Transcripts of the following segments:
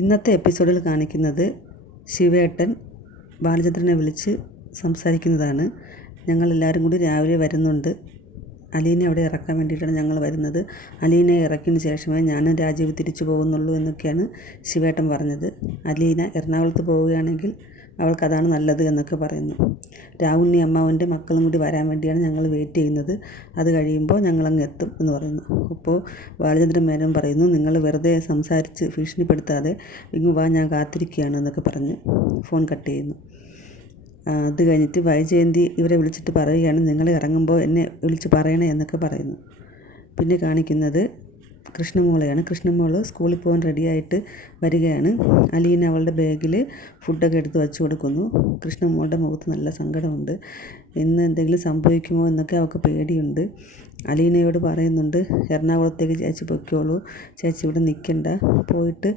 ഇന്നത്തെ എപ്പിസോഡിൽ കാണിക്കുന്നത് ശിവേട്ടൻ ബാലചന്ദ്രനെ വിളിച്ച് സംസാരിക്കുന്നതാണ്. ഞങ്ങളെല്ലാവരും കൂടി രാവിലെ വരുന്നുണ്ട്. അലീനെ അവിടെ ഇറക്കാൻ വേണ്ടിയിട്ടാണ് ഞങ്ങൾ വരുന്നത്. അലീനെ ഇറക്കിയതിന് ശേഷമേ ഞാനും രാജീവ് തിരിച്ചു പോകുന്നുള്ളൂ എന്നൊക്കെയാണ് ശിവേട്ടൻ പറഞ്ഞത്. അലീന എറണാകുളത്ത് പോവുകയാണെങ്കിൽ അവൾക്കതാണ് നല്ലത് എന്നൊക്കെ പറയുന്നു. രാവുണ്ണി അമ്മാവൻ്റെ മക്കളും കൂടി വരാൻ വേണ്ടിയാണ് ഞങ്ങൾ വെയിറ്റ് ചെയ്യുന്നത്. അത് കഴിയുമ്പോൾ ഞങ്ങളങ്ങ് എത്തും എന്ന് പറയുന്നു. അപ്പോൾ ബാലചന്ദ്രൻ മേനോൻ പറയുന്നു, നിങ്ങൾ വെറുതെ സംസാരിച്ച് ഭീഷണിപ്പെടുത്താതെ ഇങ്ങ് വാ, ഞാൻ കാത്തിരിക്കുകയാണ് എന്നൊക്കെ പറഞ്ഞ് ഫോൺ കട്ട് ചെയ്യുന്നു. അത് കഴിഞ്ഞിട്ട് വൈജയന്തി ഇവരെ വിളിച്ചിട്ട് പറയുകയാണ്, നിങ്ങൾ ഇറങ്ങുമ്പോൾ എന്നെ വിളിച്ച് പറയണേ എന്നൊക്കെ പറയുന്നു. പിന്നെ കാണിക്കുന്നത് കൃഷ്ണമോളെയാണ്. കൃഷ്ണമോൾ സ്കൂളിൽ പോകാൻ റെഡിയായിട്ട് വരികയാണ്. അലീന അവളുടെ ബാഗിൽ ഫുഡൊക്കെ എടുത്ത് വച്ച് കൊടുക്കുന്നു. കൃഷ്ണമോളുടെ മുഖത്ത് നല്ല സങ്കടമുണ്ട്. ഇന്ന് എന്തെങ്കിലും സംഭവിക്കുമോ എന്നൊക്കെ അവൾക്ക് പേടിയുണ്ട്. അലീനയോട് പറയുന്നുണ്ട്, എറണാകുളത്തേക്ക് ചേച്ചി പൊയ്ക്കോളൂ, ചേച്ചി ഇവിടെ നിൽക്കണ്ട, പോയിട്ട്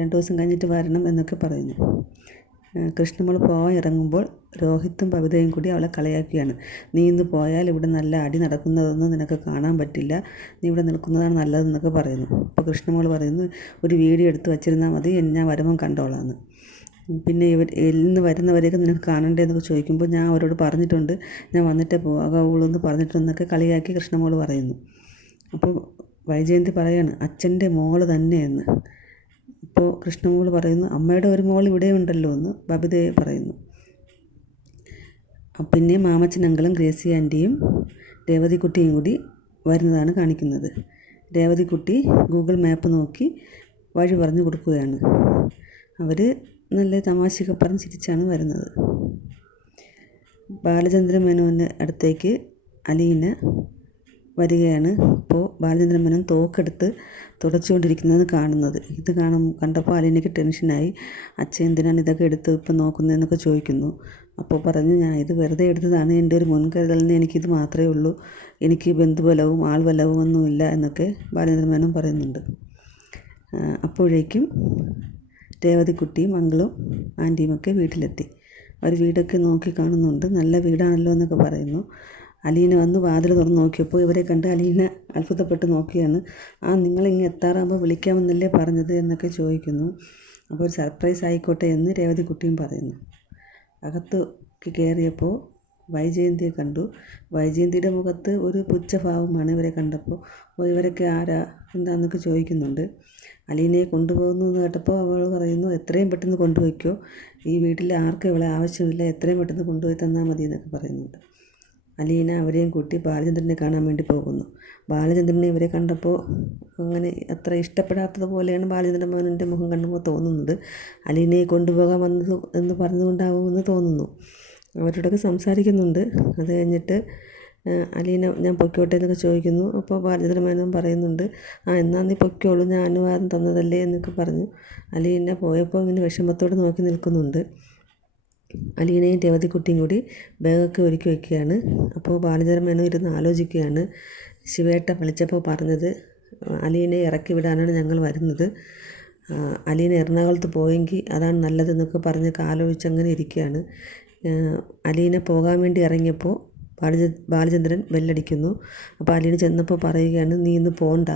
2 ദിവസം കഴിഞ്ഞിട്ട് വരണം എന്നൊക്കെ പറയുന്നു. കൃഷ്ണമോൾ പോകാൻ ഇറങ്ങുമ്പോൾ രോഹിത്തും ബബിതയും കൂടി അവളെ കളിയാക്കുകയാണ്. നീ ഇന്ന് പോയാൽ ഇവിടെ നല്ല അടി നടക്കുന്നതൊന്നും നിനക്ക് കാണാൻ പറ്റില്ല, നീ ഇവിടെ നിൽക്കുന്നതാണ് നല്ലതെന്നൊക്കെ പറയുന്നു. അപ്പോൾ കൃഷ്ണമോൾ പറയുന്നു, ഒരു വീഡിയോ എടുത്ത് വച്ചിരുന്നാൽ മതി, ഞാൻ വരുമ്പം കണ്ടോളാമെന്ന്. പിന്നെ ഇന്ന് വരുന്നവരെയൊക്കെ നിനക്ക് കാണണ്ടേ എന്നൊക്കെ ചോദിക്കുമ്പോൾ ഞാൻ അവരോട് പറഞ്ഞിട്ടുണ്ട്, ഞാൻ വന്നിട്ടേ പോകാവുള്ളൂ എന്ന് പറഞ്ഞിട്ടുണ്ടെന്നൊക്കെ കളിയാക്കി കൃഷ്ണമോൾ പറയുന്നു. അപ്പോൾ വൈജയന്തി പറയാണ്, അച്ഛൻ്റെ മോള് തന്നെയെന്ന്. അപ്പോൾ കൃഷ്ണമോൾ പറയുന്നു, അമ്മയുടെ ഒരു മോൾ ഇവിടെ ഉണ്ടല്ലോ എന്ന് ബബിതയെ പറയുന്നു. പിന്നെ മാമച്ചനങ്കളും ഗ്രേസി ആൻറ്റിയും രേവതിക്കുട്ടിയും കൂടി വരുന്നതാണ് കാണിക്കുന്നത്. രേവതിക്കുട്ടി ഗൂഗിൾ മാപ്പ് നോക്കി വഴി പറഞ്ഞു കൊടുക്കുകയാണ്. അവർ നല്ല തമാശയൊക്കെ പറഞ്ഞ് ചിരിച്ചാണ് വരുന്നത്. ബാലചന്ദ്രൻ മേനോൻ്റെ അടുത്തേക്ക് അലീന വരികയാണ്. അപ്പോൾ ബാലചന്ദ്രൻ മേനോൻ തോക്കെടുത്ത് തുടച്ചുകൊണ്ടിരിക്കുന്നത് കാണുന്നത്. ഇത് കണ്ടപ്പോൾ അലീനയ്ക്ക് ടെൻഷനായി. അച്ഛൻ എന്തിനാണ് ഇതൊക്കെ എടുത്ത് ഇപ്പം നോക്കുന്നതെന്നൊക്കെ ചോദിക്കുന്നു. അപ്പോൾ പറഞ്ഞു, ഞാൻ ഇത് വെറുതെ എടുത്തതാണ്, എൻ്റെ ഒരു മുൻകരുതലിന് എനിക്കിത് മാത്രമേ ഉള്ളൂ, എനിക്ക് ബന്ധുബലവും ആൾബലവും ഒന്നുമില്ല എന്നൊക്കെ ബാലചന്ദ്രൻ മേനോൻ പറയുന്നുണ്ട്. അപ്പോഴേക്കും രേവതിക്കുട്ടിയും മംഗളും ആൻറ്റിയുമൊക്കെ വീട്ടിലെത്തി. അവർ വീടൊക്കെ നോക്കി കാണുന്നുണ്ട്. നല്ല വീടാണല്ലോ എന്നൊക്കെ പറയുന്നു. അലീന വന്ന് വാതിൽ തുറന്ന് നോക്കിയപ്പോൾ ഇവരെ കണ്ട് അലീന അത്ഭുതപ്പെട്ട് നോക്കിയാണ്. നിങ്ങളിങ്ങ് എത്താറാകുമ്പോൾ വിളിക്കാമെന്നല്ലേ പറഞ്ഞത് എന്നൊക്കെ ചോദിക്കുന്നു. അപ്പോൾ ഒരു സർപ്രൈസ് ആയിക്കോട്ടെ എന്ന് രേവതിക്കുട്ടിയും പറയുന്നു. അകത്തേക്ക് കയറിയപ്പോൾ വൈജയന്തിയെ കണ്ടു. വൈജയന്തിയുടെ മുഖത്ത് ഒരു പുച്ഛഭാവമാണ് ഇവരെ കണ്ടപ്പോൾ. അപ്പോൾ ഇവരൊക്കെ ആരാ എന്താണെന്നൊക്കെ ചോദിക്കുന്നുണ്ട്. അലീനയെ കൊണ്ടുപോകുന്നു എന്ന് കേട്ടപ്പോൾ അവൾ പറയുന്നു, എത്രയും പെട്ടെന്ന് കൊണ്ടുപോയിക്കോ, ഈ വീട്ടിൽ ആർക്കും ഇവളെ ആവശ്യമില്ല, എത്രയും പെട്ടെന്ന് കൊണ്ടുപോയി തന്നാൽ മതി എന്നൊക്കെ പറയുന്നുണ്ട്. അലീന അവരെയും കൂട്ടി ബാലചന്ദ്രനെ കാണാൻ വേണ്ടി പോകുന്നു. ബാലചന്ദ്രനെ ഇവരെ കണ്ടപ്പോൾ അങ്ങനെ അത്ര ഇഷ്ടപ്പെടാത്തതുപോലെയാണ് ബാലചന്ദ്രൻ മോഹൻ്റെ മുഖം കണ്ടുമ്പോൾ തോന്നുന്നത്. അലീനയെ കൊണ്ടുപോകാൻ വന്നത് എന്ന് പറഞ്ഞുകൊണ്ടാവുമെന്ന് തോന്നുന്നു. അവരോടൊക്കെ സംസാരിക്കുന്നുണ്ട്. അത് കഴിഞ്ഞിട്ട് അലീന, ഞാൻ പൊയ്ക്കോട്ടെ എന്നൊക്കെ ചോദിക്കുന്നു. അപ്പോൾ ബാലചന്ദ്രൻ മേനോൻ പറയുന്നുണ്ട്, എന്നാൽ നീ പൊയ്ക്കോളൂ, ഞാൻ അനുവാദം തന്നതല്ലേ എന്നൊക്കെ പറഞ്ഞു. അലീന പോയപ്പോൾ ഇങ്ങനെ വിഷമത്തോടെ നോക്കി നിൽക്കുന്നുണ്ട്. അലീനയും രേവതിക്കുട്ടിയും കൂടി ബാഗൊക്കെ ഒരുക്കി വയ്ക്കുകയാണ്. അപ്പോൾ ബാലചന്ദ്രൻ മേനോൻ ഇരുന്ന് ആലോചിക്കുകയാണ്. ശിവേട്ട വിളിച്ചപ്പോൾ പറഞ്ഞത് അലീനയെ ഇറക്കി വിടാനാണ് ഞങ്ങൾ വരുന്നത്, അലീന എറണാകുളത്ത് പോയെങ്കിൽ അതാണ് നല്ലതെന്നൊക്കെ പറഞ്ഞ് ആലോചിച്ചങ്ങനെ ഇരിക്കുകയാണ്. അലീന പോകാൻ വേണ്ടി ഇറങ്ങിയപ്പോൾ ബാലചന്ദ്രൻ ബെല്ലടിക്കുന്നു. അപ്പോൾ അലീന ചെന്നപ്പോൾ പറയുകയാണ്, നീ ഇന്ന് പോകണ്ട,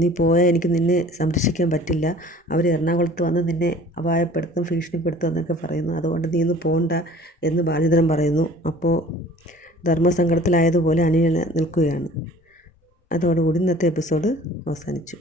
നീ പോയാൽ എനിക്ക് നിന്നെ സംരക്ഷിക്കാൻ പറ്റില്ല, അവർ എറണാകുളത്ത് വന്ന് നിന്നെ അപായപ്പെടുത്തും, ഭീഷണിപ്പെടുത്തും എന്നൊക്കെ പറയുന്നു, അതുകൊണ്ട് നീ ഇന്ന് പോകണ്ട എന്ന് ബാലചന്ദ്രൻ പറയുന്നു. അപ്പോൾ ധർമ്മസങ്കടത്തിലായതുപോലെ അലീന നിൽക്കുകയാണ്. അതോടുകൂടി ഇന്നത്തെ എപ്പിസോഡ് അവസാനിച്ചു.